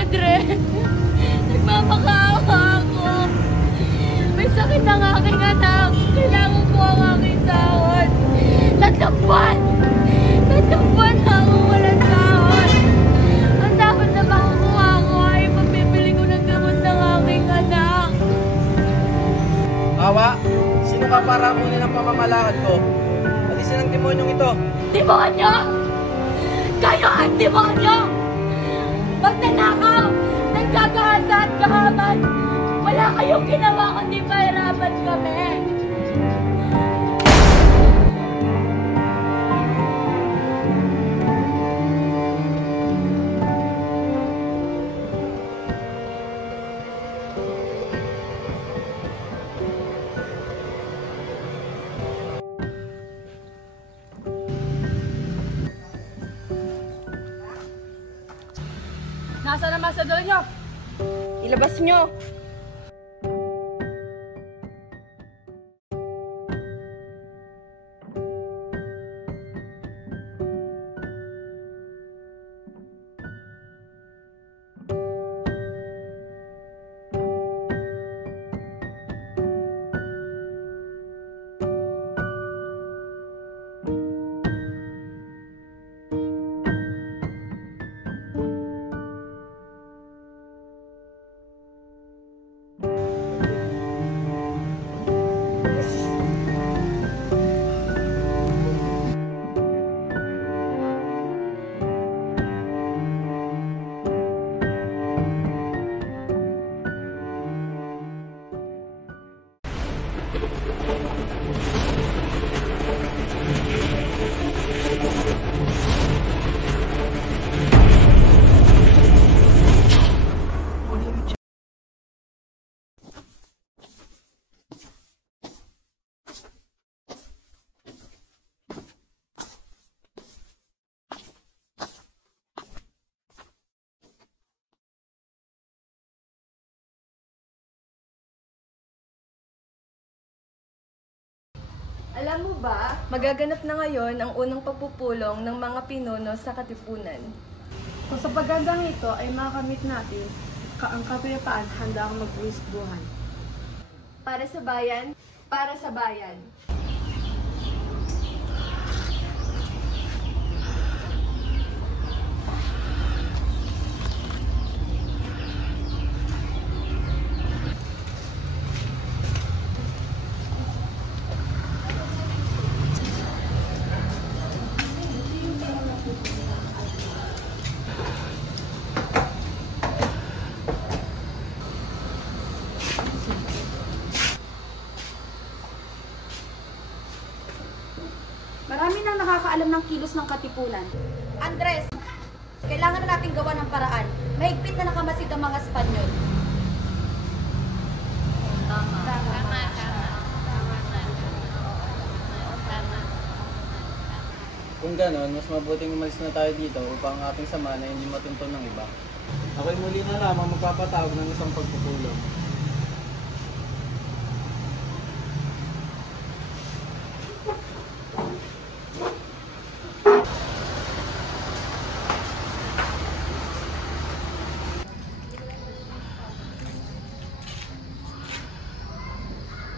Padre, nagmamakaawa ako. May sakit ang aking anak. Kailangan ko ang aking sahod. 3 buwan! 3 buwan na akong walang sahod. Ang sahod na makukuha ko ay pambibili ko ng gamot ng aking anak. Awa, sino ka para kunin ang pamamalakad ko? Alisin ang demonyong ito. Demonyo! Kayo ang demonyo! Magnanakaw! Nagkakahasa at kahaman! Wala kayong ginawa kundi mahirapan kami! Nasaan ang masador nyo? Ilabas nyo! Alam mo ba, magaganap na ngayon ang unang pagpupulong ng mga pinuno sa Katipunan. Kung sa pagandang ito ay makamit natin, ang kapayapaan handa ang magbuwis buhay. Para sa bayan, para sa bayan. Marami nang nakakaalam ng kilos ng Katipunan. Andres, kailangan na natin gawa ng paraan. Mahigpit na nakamasid ang mga Espanyol. Kung ganon, mas mabuting umalis na tayo dito upang ang ating sama na hindi matuntun ng iba. Ako'y muli na lamang magpapatawag ng isang pagpupulong.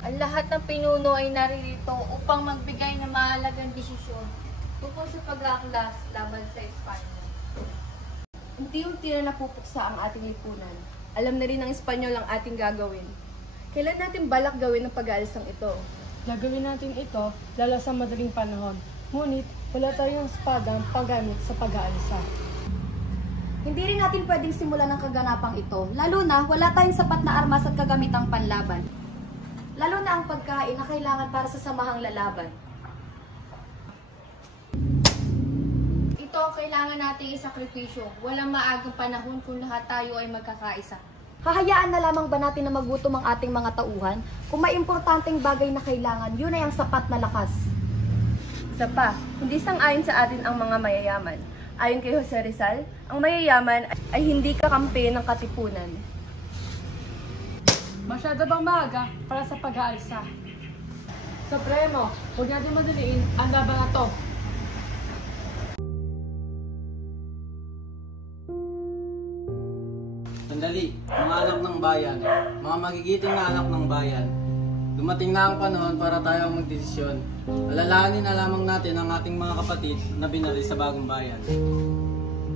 Ang lahat ng pinuno ay naririto upang magbigay ng mahalagang desisyon tungkol sa pag-aaklas laban sa Espanya. Unti-unti na napupuksa ang ating lipunan. Alam na rin ng Espanyol ang ating gagawin. Kailan natin balak gawin ang pag-aalisang ito? Gagawin natin ito lalo sa madaling panahon. Ngunit wala tayong espada paggamit sa pag-aalisa. Hindi rin natin pwedeng simulan ng kaganapang ito, lalo na wala tayong sapat na armas at kagamitang panlaban. Lalo na ang pagkain na kailangan para sa samahang lalaban. Ito ang kailangan nating isakripisyo. Walang maagang panahon kung lahat tayo ay magkakaisa. Hahayaan na lamang ba natin na magutom ang ating mga tauhan? Kung may importanteng bagay na kailangan, yun ay ang sapat na lakas. Isa pa, hindi sang-ayon sa atin ang mga mayayaman. Ayon kay Jose Rizal, ang mayayaman ay hindi kakampi ng Katipunan. Masyado bang maaga para sa pag-aalsa? Supremo, huwag natin madaliin ang laban na to. Sandali, mga anak ng bayan, mga magigiting na anak ng bayan. Dumating na ang panahon para tayo magdesisyon. Alalahanin na lamang natin ang ating mga kapatid na binali sa bagong bayan.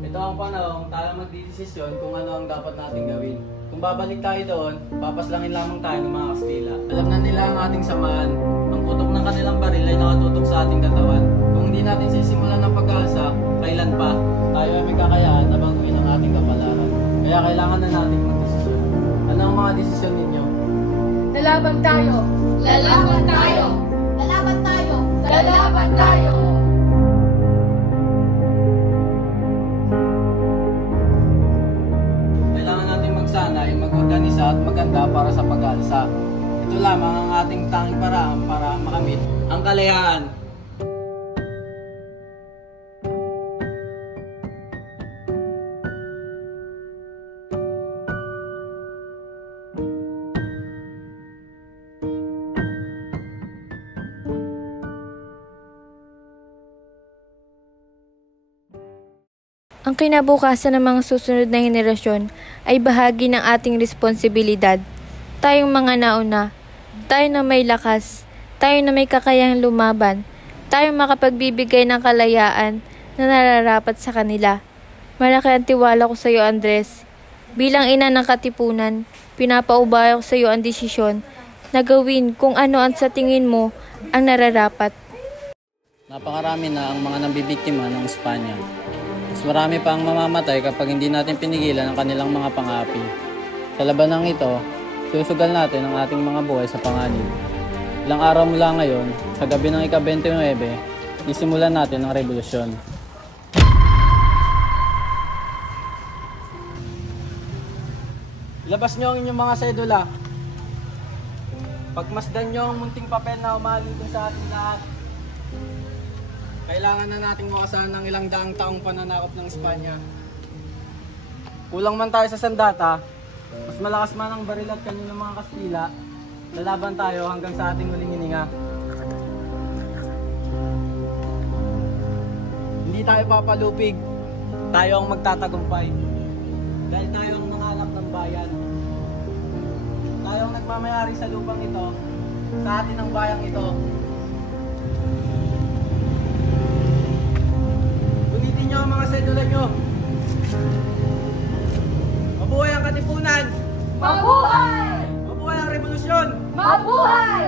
Ito ang panahon tayo magdesisyon kung ano ang dapat nating gawin. Kung babalik tayo doon, papaslangin lamang tayo ng mga Kastila. Alam na nila ang ating samaan. Ang putok ng kanilang baril ay nakatutok sa ating katawan. Kung hindi natin sisimulan ng pag-aalsa, kailan pa tayo ay may kakayaan na baguhin ang ating kapalaran. Kaya kailangan na natin magdesisyon. Ano ang mga desisyon ninyo? Lalaban tayo! Lalaban tayo! Lalaban tayo! Lalaban tayo! Kailangan natin magsanay, mag-organisa at maganda para sa pag-aalsa. Ito lamang ang ating tanging paraan para makamit ang kalayaan. Ang kinabukasan ng mga susunod na henerasyon ay bahagi ng ating responsibilidad. Tayong mga nauna, tayo na may lakas, tayo na may kakayahang lumaban, tayong makapagbibigay ng kalayaan na nararapat sa kanila. Malaki ang tiwala ko sa iyo, Andres. Bilang ina ng katipunan, pinapaubaya ko sa iyo ang desisyon na gawin kung ano ang sa tingin mo ang nararapat. Napakarami na ang mga nambibiktima ng Espanya. Mas marami pa ang mamamatay kapag hindi natin pinigilan ang kanilang mga pang-aapi. Sa labanang ito, susugal natin ang ating mga buhay sa panganib. Ilang araw mula ngayon, sa gabi ng ika-29, isimulan natin ang revolusyon. Ilabas niyo ang inyong mga sedula. Pagmasdan niyo ang munting papel na umalibon sa ating lahat. Kailangan na nating makasahan ng ilang daang taong pananakop ng Espanya. Kulang man tayo sa sandata, mas malakas man ang baril at kanilang mga Kastila, lalaban tayo hanggang sa ating huling hininga. Hindi tayo papalupig, tayo ang magtatagumpay. Dahil tayo ang nangalap ng bayan. Tayo ang nagmamayari sa lupang ito, sa atin ang bayang ito. Gunitin nyo ang mga sedula nyo. Mabuhay ang katipunan! Mabuhay! Mabuhay ang revolusyon! Mabuhay!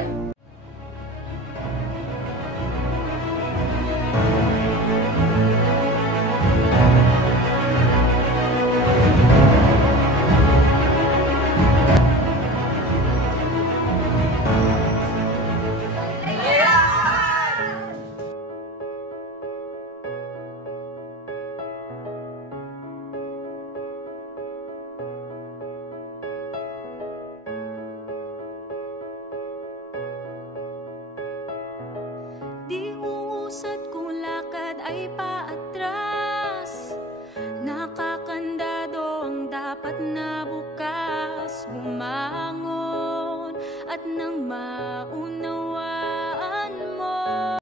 Di uusad kung lakad ay